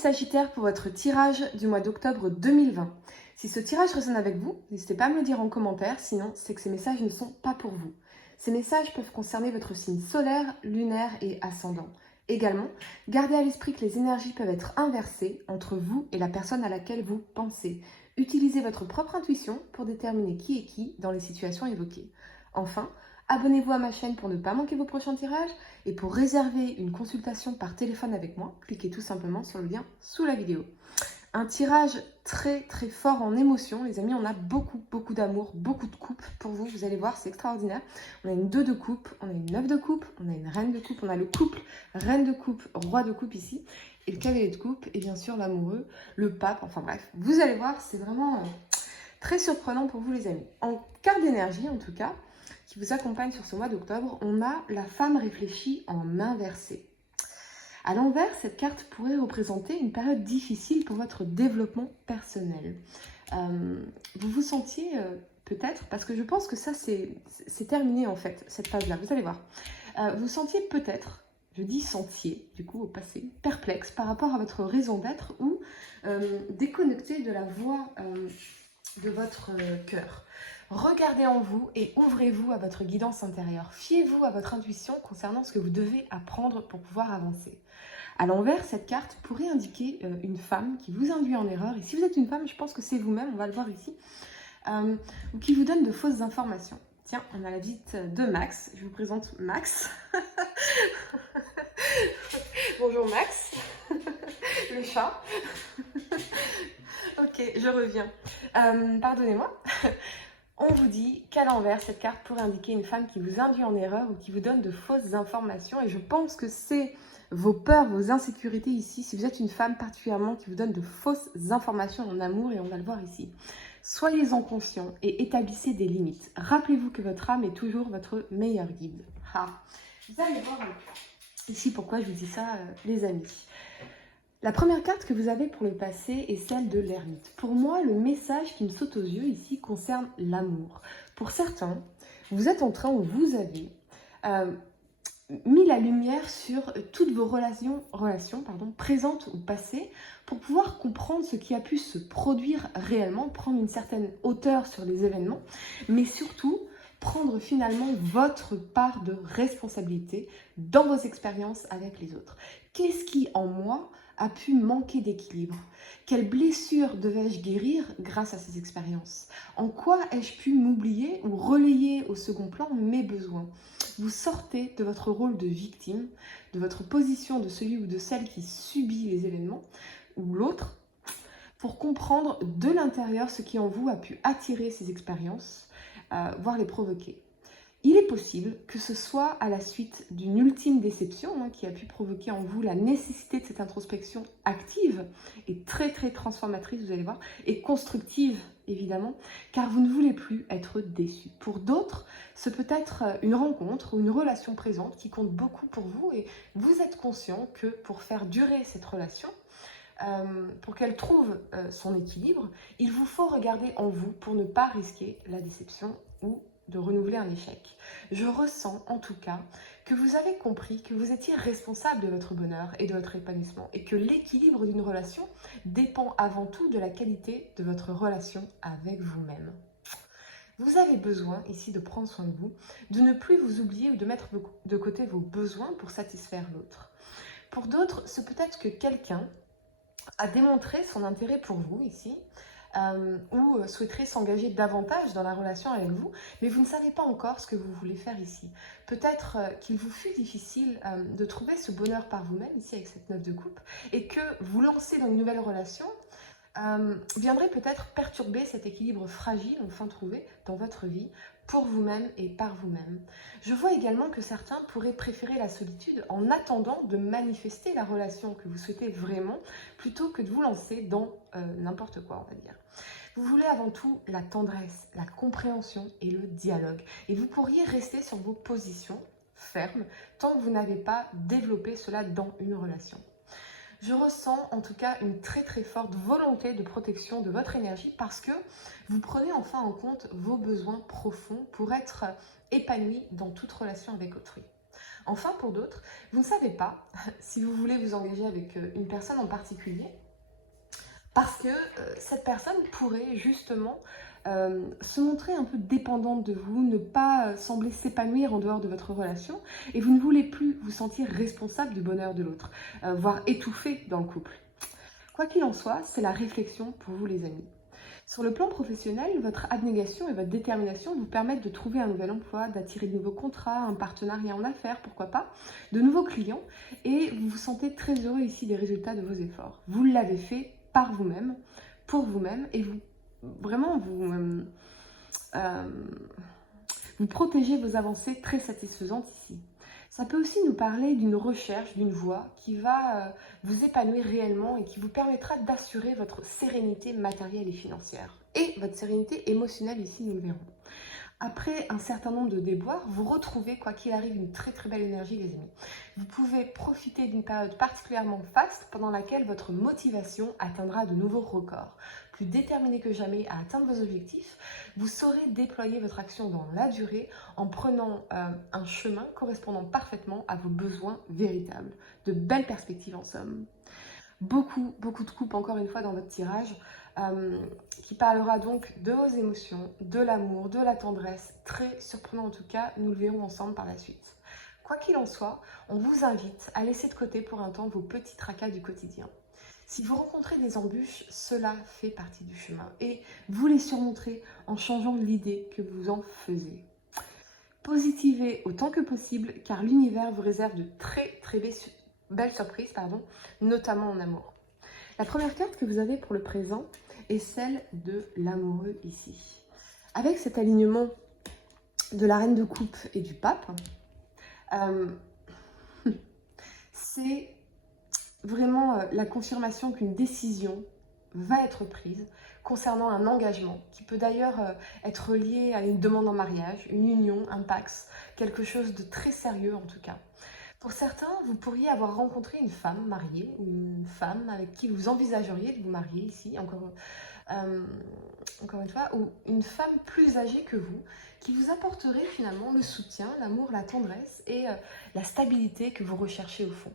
Sagittaire pour votre tirage du mois d'octobre 2020. Si ce tirage résonne avec vous, n'hésitez pas à me le dire en commentaire, sinon c'est que ces messages ne sont pas pour vous. Ces messages peuvent concerner votre signe solaire, lunaire et ascendant. Également, gardez à l'esprit que les énergies peuvent être inversées entre vous et la personne à laquelle vous pensez. Utilisez votre propre intuition pour déterminer qui est qui dans les situations évoquées. Enfin, abonnez-vous à ma chaîne pour ne pas manquer vos prochains tirages et pour réserver une consultation par téléphone avec moi, cliquez tout simplement sur le lien sous la vidéo. Un tirage très fort en émotion, les amis, on a beaucoup d'amour, beaucoup de coupes pour vous, vous allez voir, c'est extraordinaire. On a une 2 de coupe, on a une 9 de coupe, on a une reine de coupe, on a le couple, reine de coupe, roi de coupe ici, et le cavalier de coupe, et bien sûr l'amoureux, le pape, enfin bref, vous allez voir, c'est vraiment très surprenant pour vous les amis. En carte d'énergie en tout cas, qui vous accompagne sur ce mois d'octobre, on a la femme réfléchie en inversé. À l'envers, cette carte pourrait représenter une période difficile pour votre développement personnel. Vous vous sentiez peut-être, parce que je pense que ça c'est terminé en fait, cette phase-là, vous allez voir. Vous sentiez peut-être, je dis sentiez, du coup au passé, perplexe par rapport à votre raison d'être ou déconnecté de la voix de votre cœur. Regardez en vous et ouvrez-vous à votre guidance intérieure. Fiez-vous à votre intuition concernant ce que vous devez apprendre pour pouvoir avancer. À l'envers, cette carte pourrait indiquer une femme qui vous induit en erreur. Et si vous êtes une femme, je pense que c'est vous-même, on va le voir ici, ou qui vous donne de fausses informations. Tiens, on a la visite de Max. Je vous présente Max. Bonjour Max, le chat. Ok, je reviens. Pardonnez-moi. On vous dit qu'à l'envers, cette carte pourrait indiquer une femme qui vous induit en erreur ou qui vous donne de fausses informations. Et je pense que c'est vos peurs, vos insécurités ici. Si vous êtes une femme particulièrement qui vous donne de fausses informations en amour, et on va le voir ici. Soyez-en conscients et établissez des limites. Rappelez-vous que votre âme est toujours votre meilleur guide. Ah. Vous allez voir ici pourquoi je vous dis ça, les amis. La première carte que vous avez pour le passé est celle de l'ermite. Pour moi, le message qui me saute aux yeux ici concerne l'amour. Pour certains, vous êtes en train où vous avez mis la lumière sur toutes vos relations présentes ou passées pour pouvoir comprendre ce qui a pu se produire réellement, prendre une certaine hauteur sur les événements, mais surtout prendre finalement votre part de responsabilité dans vos expériences avec les autres. Qu'est-ce qui, en moi, a pu manquer d'équilibre? Quelle blessure devais-je guérir grâce à ces expériences? En quoi ai-je pu m'oublier ou relayer au second plan mes besoins? Vous sortez de votre rôle de victime, de votre position de celui ou de celle qui subit les événements, ou l'autre, pour comprendre de l'intérieur ce qui en vous a pu attirer ces expériences, voire les provoquer. Il est possible que ce soit à la suite d'une ultime déception qui a pu provoquer en vous la nécessité de cette introspection active et très transformatrice, vous allez voir, et constructive évidemment, car vous ne voulez plus être déçu. Pour d'autres, ce peut être une rencontre ou une relation présente qui compte beaucoup pour vous et vous êtes conscient que pour faire durer cette relation, pour qu'elle trouve son équilibre, il vous faut regarder en vous pour ne pas risquer la déception ou de renouveler un échec. Je ressens en tout cas que vous avez compris que vous étiez responsable de votre bonheur et de votre épanouissement et que l'équilibre d'une relation dépend avant tout de la qualité de votre relation avec vous-même. Vous avez besoin ici de prendre soin de vous, de ne plus vous oublier ou de mettre de côté vos besoins pour satisfaire l'autre. Pour d'autres, c'est peut-être que quelqu'un a démontré son intérêt pour vous ici, ou souhaiterait s'engager davantage dans la relation avec vous, mais vous ne savez pas encore ce que vous voulez faire ici. Peut-être qu'il vous fut difficile de trouver ce bonheur par vous-même, ici avec cette 9 de coupe, et que vous lancer dans une nouvelle relation viendrait peut-être perturber cet équilibre fragile, enfin trouvé, dans votre vie, pour vous-même et par vous-même. Je vois également que certains pourraient préférer la solitude en attendant de manifester la relation que vous souhaitez vraiment, plutôt que de vous lancer dans n'importe quoi, on va dire. Vous voulez avant tout la tendresse, la compréhension et le dialogue. Et vous pourriez rester sur vos positions fermes tant que vous n'avez pas développé cela dans une relation. Je ressens en tout cas une très forte volonté de protection de votre énergie parce que vous prenez enfin en compte vos besoins profonds pour être épanoui dans toute relation avec autrui. Enfin, pour d'autres, vous ne savez pas si vous voulez vous engager avec une personne en particulier, parce que cette personne pourrait justement se montrer un peu dépendante de vous, ne pas sembler s'épanouir en dehors de votre relation, et vous ne voulez plus vous sentir responsable du bonheur de l'autre, voire étouffé dans le couple. Quoi qu'il en soit, c'est la réflexion pour vous les amis. Sur le plan professionnel, votre abnégation et votre détermination vous permettent de trouver un nouvel emploi, d'attirer de nouveaux contrats, un partenariat en affaires, pourquoi pas, de nouveaux clients, et vous vous sentez très heureux ici des résultats de vos efforts. Vous l'avez fait par vous-même, pour vous-même, et vous vraiment vous protégez vos avancées très satisfaisantes ici. Ça peut aussi nous parler d'une recherche, d'une voie qui va vous épanouir réellement et qui vous permettra d'assurer votre sérénité matérielle et financière. Et votre sérénité émotionnelle ici, nous le verrons. Après un certain nombre de déboires, vous retrouvez, quoi qu'il arrive, une très très belle énergie, les amis. Vous pouvez profiter d'une période particulièrement faste pendant laquelle votre motivation atteindra de nouveaux records. Plus déterminé que jamais à atteindre vos objectifs, vous saurez déployer votre action dans la durée en prenant un chemin correspondant parfaitement à vos besoins véritables. De belles perspectives en somme. Beaucoup de coupes encore une fois dans votre tirage, qui parlera donc de vos émotions, de l'amour, de la tendresse, très surprenant en tout cas, nous le verrons ensemble par la suite. Quoi qu'il en soit, on vous invite à laisser de côté pour un temps vos petits tracas du quotidien. Si vous rencontrez des embûches, cela fait partie du chemin et vous les surmonterez en changeant l'idée que vous en faisiez. Positivez autant que possible car l'univers vous réserve de très belles surprises, notamment en amour. La première carte que vous avez pour le présent est celle de l'amoureux ici. Avec cet alignement de la reine de coupe et du pape, c'est vraiment la confirmation qu'une décision va être prise concernant un engagement qui peut d'ailleurs être lié à une demande en mariage, une union, un pax, quelque chose de très sérieux en tout cas. Pour certains, vous pourriez avoir rencontré une femme mariée, ou une femme avec qui vous envisageriez de vous marier ici, encore une fois, ou une femme plus âgée que vous, qui vous apporterait finalement le soutien, l'amour, la tendresse et la stabilité que vous recherchez au fond.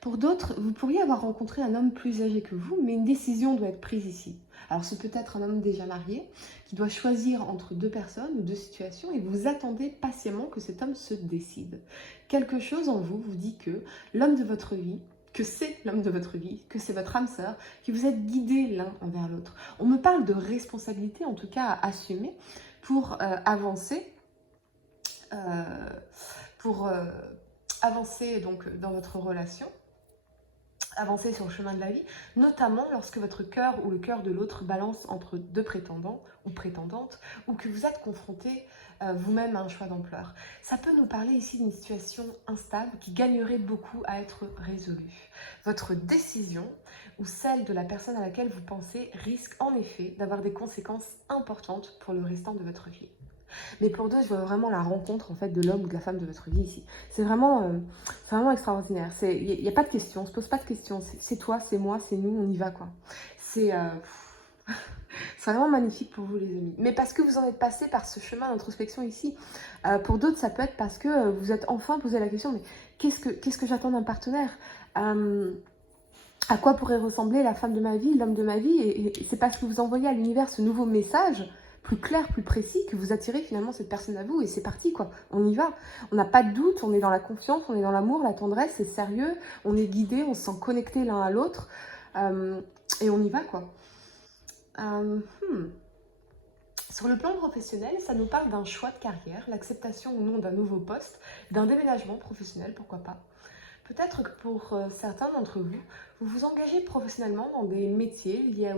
Pour d'autres, vous pourriez avoir rencontré un homme plus âgé que vous, mais une décision doit être prise ici. Alors c'est peut-être un homme déjà marié qui doit choisir entre deux personnes ou deux situations et vous attendez patiemment que cet homme se décide. Quelque chose en vous vous dit que l'homme de votre vie, que c'est l'homme de votre vie, que c'est votre âme sœur, que vous êtes guidés l'un envers l'autre. On me parle de responsabilité, en tout cas à assumer, pour avancer donc dans votre relation, avancer sur le chemin de la vie, notamment lorsque votre cœur ou le cœur de l'autre balance entre deux prétendants ou prétendantes, ou que vous êtes confronté vous-même à un choix d'ampleur. Ça peut nous parler ici d'une situation instable qui gagnerait beaucoup à être résolue. Votre décision ou celle de la personne à laquelle vous pensez risque en effet d'avoir des conséquences importantes pour le restant de votre vie. Mais pour deux, je vois vraiment la rencontre en fait de l'homme ou de la femme de votre vie ici. C'est vraiment extraordinaire. Il n'y a pas de questions, on ne se pose pas de questions. C'est toi, c'est moi, c'est nous, on y va quoi. C'est vraiment magnifique pour vous les amis. Mais parce que vous en êtes passé par ce chemin d'introspection ici. Pour d'autres, ça peut être parce que vous êtes enfin posé la question, mais qu'est-ce que j'attends d'un partenaire à quoi pourrait ressembler la femme de ma vie, l'homme de ma vie? Et c'est parce que vous envoyez à l'univers ce nouveau message plus clair, plus précis, que vous attirez finalement cette personne à vous et c'est parti quoi, on y va. On n'a pas de doute, on est dans la confiance, on est dans l'amour, la tendresse, c'est sérieux, on est guidé, on se sent connecté l'un à l'autre et on y va quoi. Sur le plan professionnel, ça nous parle d'un choix de carrière, l'acceptation ou non d'un nouveau poste, d'un déménagement professionnel, pourquoi pas. Peut-être que pour certains d'entre vous, vous vous engagez professionnellement dans des métiers liés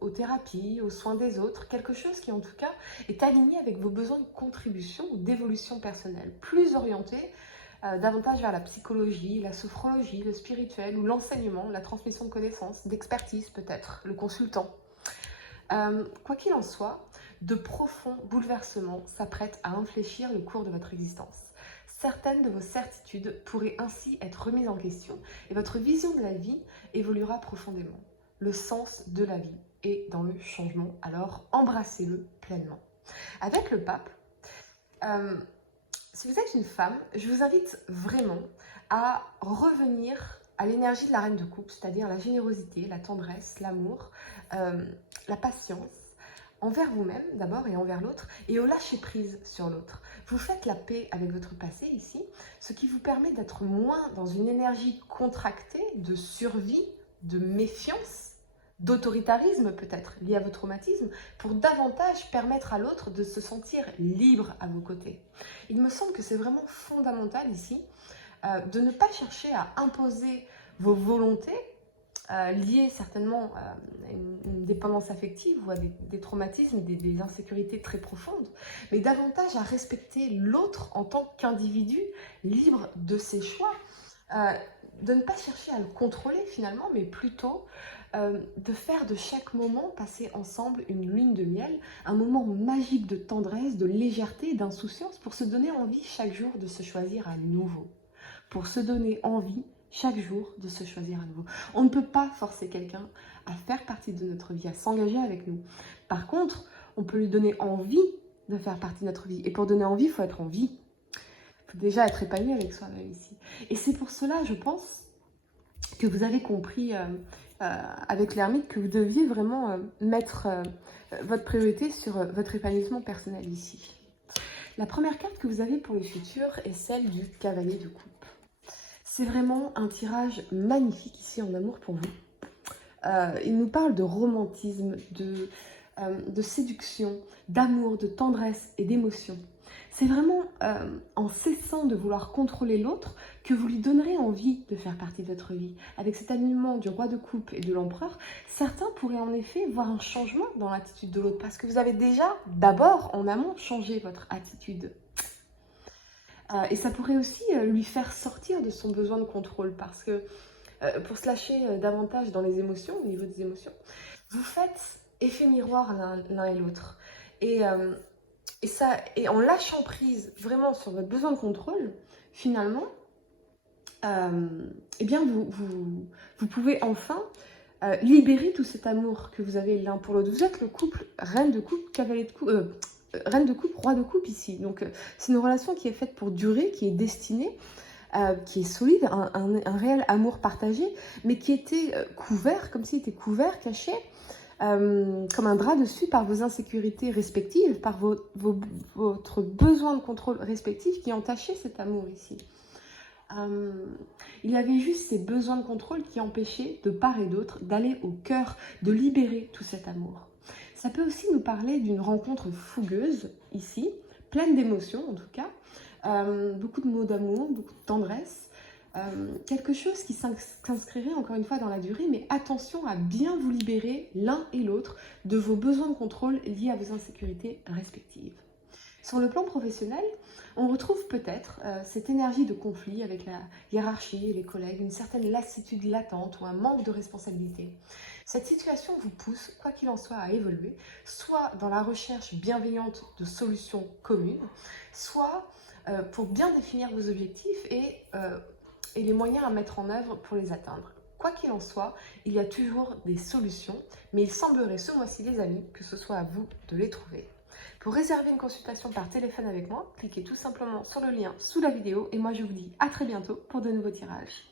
aux thérapies, aux soins des autres, quelque chose qui en tout cas est aligné avec vos besoins de contribution ou d'évolution personnelle, plus orienté davantage vers la psychologie, la sophrologie, le spirituel ou l'enseignement, la transmission de connaissances, d'expertise peut-être, le consultant. Quoi qu'il en soit, de profonds bouleversements s'apprêtent à infléchir le cours de votre existence. Certaines de vos certitudes pourraient ainsi être remises en question et votre vision de la vie évoluera profondément. Le sens de la vie est dans le changement, alors embrassez-le pleinement. Avec le pape, Si vous êtes une femme, je vous invite vraiment à revenir à l'énergie de la reine de coupe, c'est-à-dire la générosité, la tendresse, l'amour, la patience, envers vous-même d'abord et envers l'autre, et au lâcher-prise sur l'autre. Vous faites la paix avec votre passé ici, ce qui vous permet d'être moins dans une énergie contractée de survie, de méfiance, d'autoritarisme peut-être lié à vos traumatismes, pour davantage permettre à l'autre de se sentir libre à vos côtés. Il me semble que c'est vraiment fondamental ici de ne pas chercher à imposer vos volontés liées certainement à une dépendance affective ou à des traumatismes, des insécurités très profondes, mais davantage à respecter l'autre en tant qu'individu libre de ses choix, de ne pas chercher à le contrôler finalement, mais plutôt de faire de chaque moment passer ensemble une lune de miel, un moment magique de tendresse, de légèreté, d'insouciance pour se donner envie chaque jour de se choisir à nouveau. Pour se donner envie chaque jour de se choisir à nouveau. On ne peut pas forcer quelqu'un à faire partie de notre vie, à s'engager avec nous. Par contre, on peut lui donner envie de faire partie de notre vie. Et pour donner envie, il faut être en vie. Il faut déjà être épanoui avec soi-même ici. Et c'est pour cela, je pense, que vous avez compris avec l'ermite que vous deviez vraiment mettre votre priorité sur votre épanouissement personnel ici. La première carte que vous avez pour le futur est celle du cavalier de coupe. C'est vraiment un tirage magnifique ici en amour pour vous. Il nous parle de romantisme, de séduction, d'amour, de tendresse et d'émotion. C'est vraiment en cessant de vouloir contrôler l'autre que vous lui donnerez envie de faire partie de votre vie. Avec cet alignement du roi de coupe et de l'empereur, certains pourraient en effet voir un changement dans l'attitude de l'autre parce que vous avez déjà d'abord en amont changé votre attitude. Et ça pourrait aussi lui faire sortir de son besoin de contrôle parce que pour se lâcher davantage dans les émotions, au niveau des émotions, vous faites effet miroir l'un et l'autre. Et en lâchant prise vraiment sur votre besoin de contrôle, finalement, eh bien vous pouvez enfin libérer tout cet amour que vous avez l'un pour l'autre. Vous êtes le couple reine de coupe, cavalier de coupe, reine de coupe, roi de coupe ici. Donc c'est une relation qui est faite pour durer, qui est destinée, qui est solide, un réel amour partagé, mais qui était couvert, comme s'il était couvert, caché, comme un drap dessus par vos insécurités respectives, par votre besoin de contrôle respectif qui entachaient cet amour ici. Il y avait juste ces besoins de contrôle qui empêchaient de part et d'autre d'aller au cœur, de libérer tout cet amour. Ça peut aussi nous parler d'une rencontre fougueuse ici, pleine d'émotions en tout cas, beaucoup de mots d'amour, beaucoup de tendresse, quelque chose qui s'inscrirait encore une fois dans la durée, mais attention à bien vous libérer l'un et l'autre de vos besoins de contrôle liés à vos insécurités respectives. Sur le plan professionnel, on retrouve peut-être cette énergie de conflit avec la hiérarchie et les collègues, une certaine lassitude latente ou un manque de responsabilité. Cette situation vous pousse, quoi qu'il en soit, à évoluer, soit dans la recherche bienveillante de solutions communes, soit pour bien définir vos objectifs et les moyens à mettre en œuvre pour les atteindre. Quoi qu'il en soit, il y a toujours des solutions, mais il semblerait ce mois-ci, les amis, que ce soit à vous de les trouver. Pour réserver une consultation par téléphone avec moi, cliquez tout simplement sur le lien sous la vidéo et moi je vous dis à très bientôt pour de nouveaux tirages.